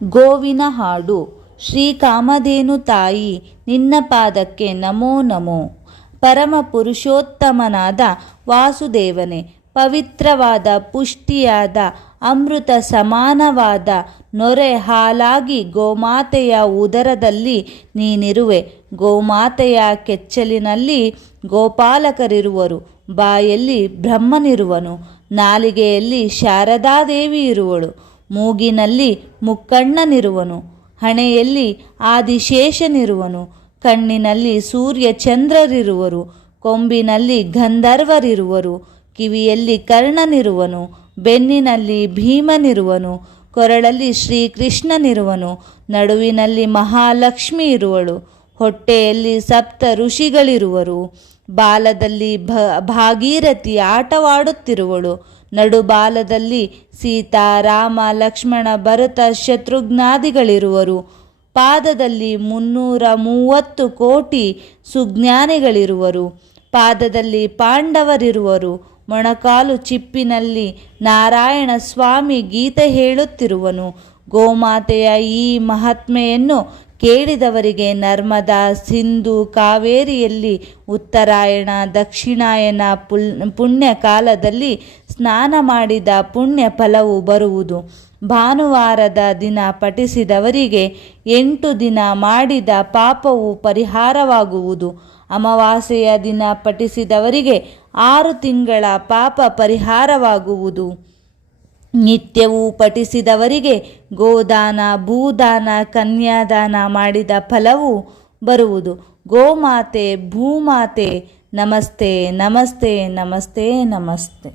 ಗೋವಿನ ಹಾಡು. ಶ್ರೀ ಕಾಮಧೇನು ತಾಯಿ ನಿನ್ನ ಪಾದಕ್ಕೆ ನಮೋ ನಮೋ. ಪರಮ ಪುರುಷೋತ್ತಮನಾದ ವಾಸುದೇವನೇ, ಪವಿತ್ರವಾದ ಪುಷ್ಟಿಯಾದ ಅಮೃತ ಸಮಾನವಾದ ನೊರೆ ಹಾಲಾಗಿ ಗೋಮಾತೆಯ ಉದರದಲ್ಲಿ ನೀನಿರುವೆ. ಗೋಮಾತೆಯ ಕೆಚ್ಚಲಿನಲ್ಲಿ ಗೋಪಾಲಕರಿರುವರು, ಬಾಯಲ್ಲಿ ಬ್ರಹ್ಮನಿರುವನು, ನಾಲಿಗೆಯಲ್ಲಿ ಶಾರದಾದೇವಿ ಇರುವಳು, ಮೂಗಿನಲ್ಲಿ ಮುಕ್ಕಣ್ಣನಿರುವನು, ಹಣೆಯಲ್ಲಿ ಆದಿಶೇಷನಿರುವನು, ಕಣ್ಣಿನಲ್ಲಿ ಸೂರ್ಯ ಚಂದ್ರರಿರುವರು, ಕೊಂಬಿನಲ್ಲಿ ಗಂಧರ್ವರಿರುವರು, ಕಿವಿಯಲ್ಲಿ ಕರ್ಣನಿರುವನು, ಬೆನ್ನಿನಲ್ಲಿ ಭೀಮನಿರುವನು, ಕೊರಳಲ್ಲಿ ಶ್ರೀಕೃಷ್ಣನಿರುವನು, ನಡುವಿನಲ್ಲಿ ಮಹಾಲಕ್ಷ್ಮಿ ಇರುವಳು, ಹೊಟ್ಟೆಯಲ್ಲಿ ಸಪ್ತ ಋಷಿಗಳಿರುವರು, ಬಾಲದಲ್ಲಿ ಭಾಗೀರಥಿ ಆಟವಾಡುತ್ತಿರುವಳು, ನಡುಬಾಲದಲ್ಲಿ ಸೀತಾ ರಾಮ ಲಕ್ಷ್ಮಣ ಭರತ ಶತ್ರುಘ್ನಾದಿಗಳಿರುವರು, ಪಾದದಲ್ಲಿ 330 ಕೋಟಿ ಸುಜ್ಞಾನಿಗಳಿರುವರು, ಪಾದದಲ್ಲಿ ಪಾಂಡವರಿರುವರು, ಮೊಣಕಾಲು ಚಿಪ್ಪಿನಲ್ಲಿ ನಾರಾಯಣ ಸ್ವಾಮಿ ಗೀತೆ ಹೇಳುತ್ತಿರುವನು. ಗೋಮಾತೆಯ ಈ ಮಹಾತ್ಮೆಯನ್ನು ಕೇಳಿದವರಿಗೆ ನರ್ಮದಾ, ಸಿಂಧು, ಕಾವೇರಿಯಲ್ಲಿ ಉತ್ತರಾಯಣ ದಕ್ಷಿಣಾಯನ ಪುಣ್ಯ ಕಾಲದಲ್ಲಿ ಸ್ನಾನ ಮಾಡಿದ ಪುಣ್ಯ ಫಲವು ಬರುವುದು. ಭಾನುವಾರದ ದಿನ ಪಠಿಸಿದವರಿಗೆ 8 ದಿನ ಮಾಡಿದ ಪಾಪವು ಪರಿಹಾರವಾಗುವುದು. ಅಮಾವಾಸ್ಯೆಯ ದಿನ ಪಠಿಸಿದವರಿಗೆ 6 ತಿಂಗಳ ಪಾಪ ಪರಿಹಾರವಾಗುವುದು. ನಿತ್ಯವೂ ಪಠಿಸಿದವರಿಗೆ ಗೋದಾನ, ಭೂದಾನ, ಕನ್ಯಾದಾನ ಮಾಡಿದ ಫಲವು ಬರುವುದು. ಗೋಮಾತೆ, ಭೂಮಾತೆ, ನಮಸ್ತೆ ನಮಸ್ತೆ ನಮಸ್ತೆ ನಮಸ್ತೆ.